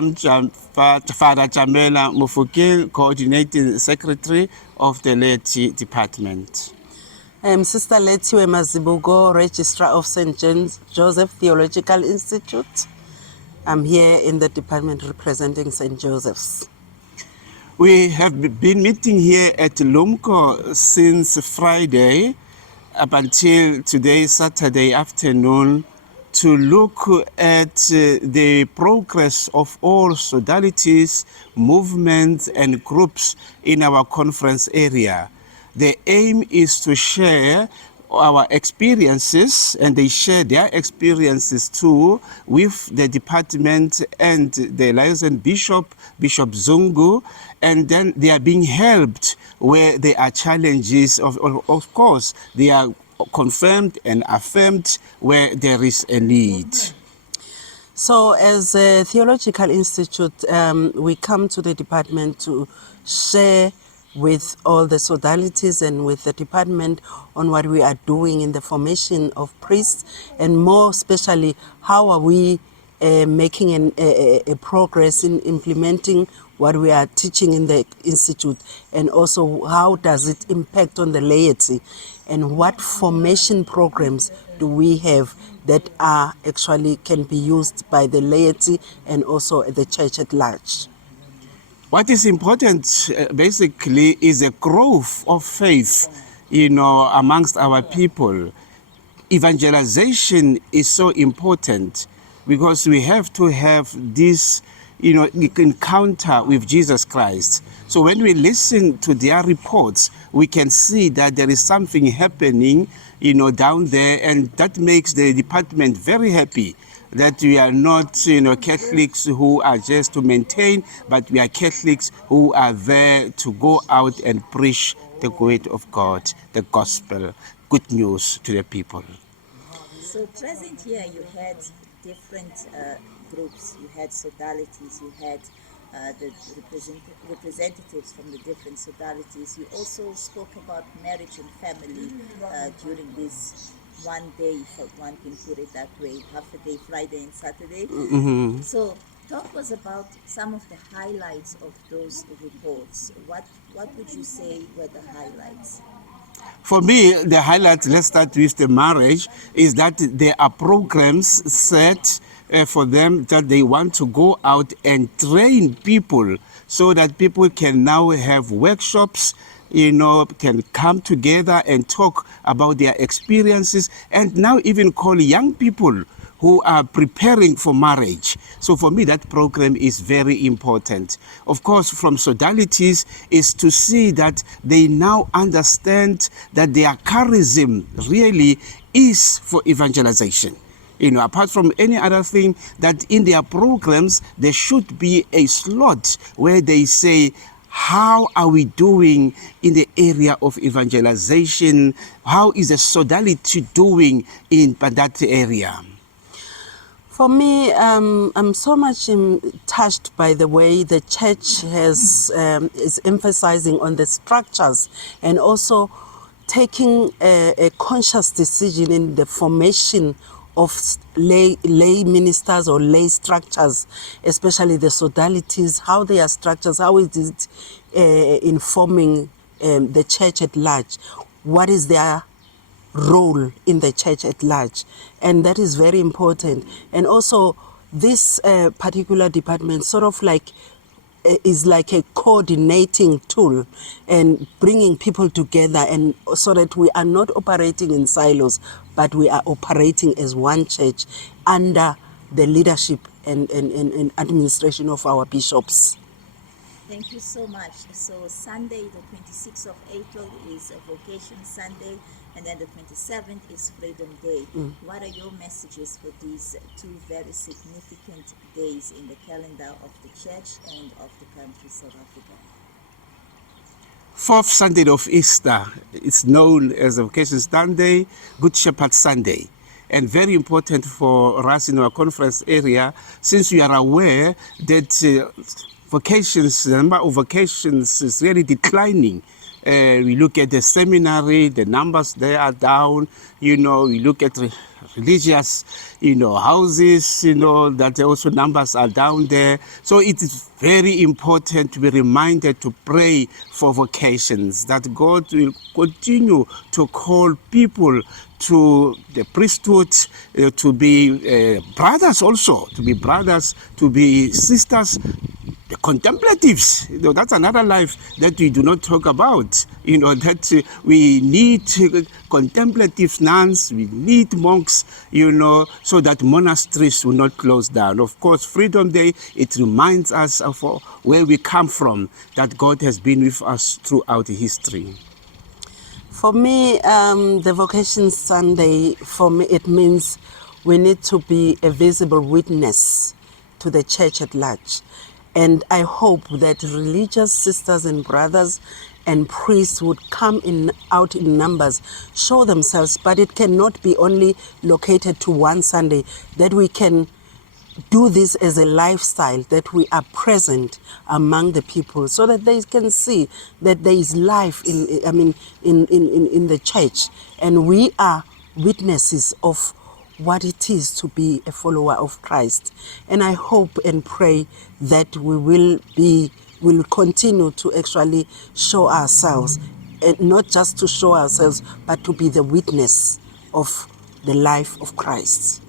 am Father Tjamela Mofokeng, Coordinating Secretary of the Laity Department. I am Sr Lethiwe Mazibuko, Registrar of St Joseph Theological Institute. I'm here in the department representing St Joseph's. We have been meeting here at Lumko since Friday up until today, Saturday afternoon, to look at the progress of all sodalities, movements and groups in our conference area. The aim is to share our experiences, and they share their experiences too with the department and the liaison bishop, Bishop Zungu, and then they are being helped where there are challenges. Of course, they are confirmed and affirmed where there is a need. So as a Theological Institute, we come to the department to share with all the sodalities and with the department on what we are doing in the formation of priests, and more especially how are we making a progress in implementing what we are teaching in the institute, and also how does it impact on the laity, and what formation programs do we have that are actually can be used by the laity and also the church at large. What is important basically is a growth of faith, amongst our people. Evangelization is so important because we have to have this, encounter with Jesus Christ. So when we listen to their reports, we can see that there is something happening, down there, and that makes the department very happy that we are not, Catholics who are just to maintain, but we are Catholics who are there to go out and preach the word of God, the gospel, good news to the people. So present here, you had different groups. You had sodalities, you had the representatives from the different sodalities. You also spoke about marriage and family during this one day, if one can put it that way, half a day, Friday and Saturday. Mm-hmm. So talk was about some of the highlights of those reports. What would you say were the highlights? For me, the highlight, let's start with the marriage, is that there are programs set for them that they want to go out and train people so that people can now have workshops, can come together and talk about their experiences, and now even call young people who are preparing for marriage. So for me, that program is very important. Of course, from sodalities is to see that they now understand that their charism really is for evangelization. Apart from any other thing, that in their programs, there should be a slot where they say, how are we doing in the area of evangelization? How is the sodality doing in that area? For me, I'm so much touched by the way the church is emphasizing on the structures and also taking a conscious decision in the formation of lay ministers or lay structures, especially the sodalities, how they are structures, how is it informing the church at large, what is their role in the church at large, and that is very important. And also this particular department sort of is like a coordinating tool and bringing people together, and so that we are not operating in silos, but we are operating as one church under the leadership and administration of our bishops. Thank you so much. So Sunday, the 26th of April is a Vocation Sunday, and then the 27th is Freedom Day. What are your messages for these two very significant days in the calendar of the church and of the country South Africa? Fourth Sunday of Easter, it's known as a Vocation Sunday, Good Shepherd Sunday. And very important for us in our conference area, since we are aware that vocations, the number of vocations is really declining. We look at the seminary, the numbers there are down. We look at religious, houses, that also numbers are down there. So it is very important to be reminded to pray for vocations, that God will continue to call people to the priesthood, to be brothers also, to be brothers, to be sisters, the contemplatives. That's another life that we do not talk about. That we need contemplative nuns, we need monks, so that monasteries will not close down. Of course, Freedom Day, it reminds us of where we come from, that God has been with us throughout history. For me, the Vocation Sunday, for me, it means we need to be a visible witness to the church at large. And I hope that religious sisters and brothers and priests would come out in numbers, show themselves, but it cannot be only located to one Sunday, that we can do this as a lifestyle, that we are present among the people, so that they can see that there is life in the church, and we are witnesses of what it is to be a follower of Christ. And I hope and pray that we will continue to actually show ourselves, and not just to show ourselves, but to be the witness of the life of Christ.